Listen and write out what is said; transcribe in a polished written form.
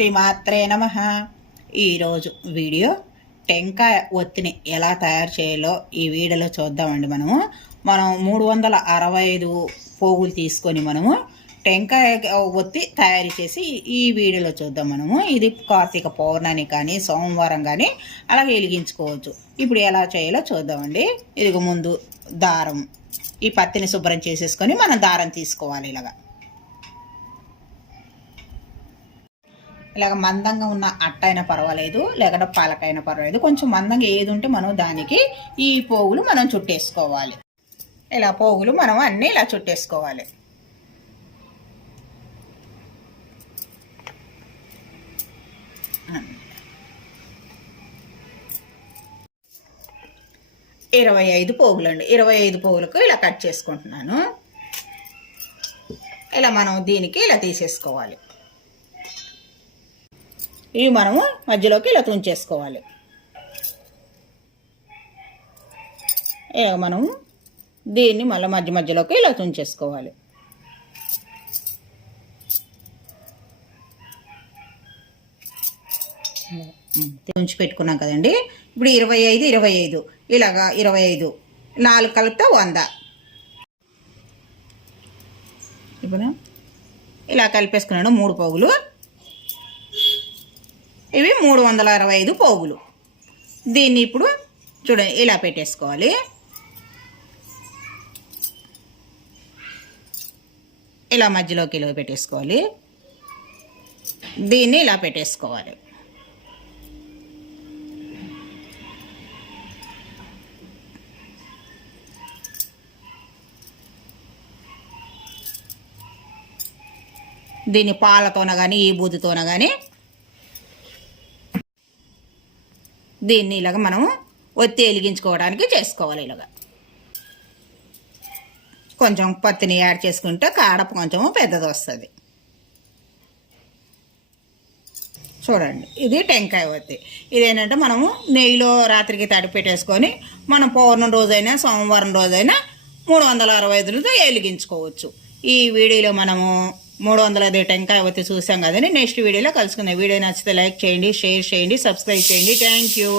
శ్రీమాత్రే నమః. ఈరోజు వీడియో టెంకాయ ఒత్తిని ఎలా తయారు చేయాలో ఈ వీడియోలో చూద్దామండి. మనం 365 పోగులు తీసుకొని మనము టెంకాయ ఒత్తి తయారు చేసి ఈ వీడియోలో చూద్దాం. మనము ఇది కార్తీక పౌర్ణమి కానీ సోమవారం కానీ అలాగే వెలిగించుకోవచ్చు. ఇప్పుడు ఎలా చేయాలో చూద్దామండి. ఇదిగో ముందు దారం, ఈ పత్తిని శుభ్రం చేసేసుకొని మనం దారం తీసుకోవాలి. ఇలాగ మందంగా ఉన్న అట్ట అయినా పర్వాలేదు, లేకపోతే పాలకైనా పర్వాలేదు. కొంచెం మందంగా ఏది ఉంటే మనం దానికి ఈ పోగులు మనం చుట్టేసుకోవాలి. ఇలా పోగులు మనం అన్నీ ఇలా చుట్టేసుకోవాలి. ఇరవై 25 పోగులు అండి. 25 పోగులకు ఇలా కట్ చేసుకుంటున్నాను. ఇలా మనం దీనికి ఇలా తీసేసుకోవాలి. ఇవి మనము మధ్యలోకి ఇలా తుంచేసుకోవాలి. మనము దీన్ని మళ్ళీ మధ్యలోకి ఇలా తుంచేసుకోవాలి. తుంచి పెట్టుకున్నాం కదండి. ఇప్పుడు 25 ఇలాగా 25 4 కలిపితే 100. ఇప్పుడు ఇలా కలిపేసుకున్నాను 3 పోగులు. ఇవి 365 పోగులు. దీన్ని ఇప్పుడు చూడండి ఇలా పెట్టేసుకోవాలి. ఇలా మధ్యలోకి ఇలా పెట్టేసుకోవాలి. దీన్ని ఇలా పెట్టేసుకోవాలి. దీన్ని పాలతోన కానీ ఈ బూదితోన కానీ దీన్ని ఇలాగ మనం ఒత్తి వెలిగించుకోవడానికి చేసుకోవాలి. ఇలాగ కొంచెం పత్తిని యాడ్ చేసుకుంటే కాడ కొంచెం పెద్దది వస్తుంది. చూడండి, ఇది టెంకాయ ఒత్తి. ఇదేంటంటే మనము నెయ్యిలో రాత్రికి తడిపెట్టేసుకొని మనం పౌర్ణమి రోజైనా సోమవారం రోజైనా 365 వెలిగించుకోవచ్చు. ఈ వీడియోలో మనము 305 టెంకాయ ఒత్తి చూసాం కదండి. నెక్స్ట్ వీడియోలో కలుసుకుందాం. వీడియో నచ్చితే లైక్ చేయండి, షేర్ చేయండి, సబ్స్క్రైబ్ చేయండి. Thank you.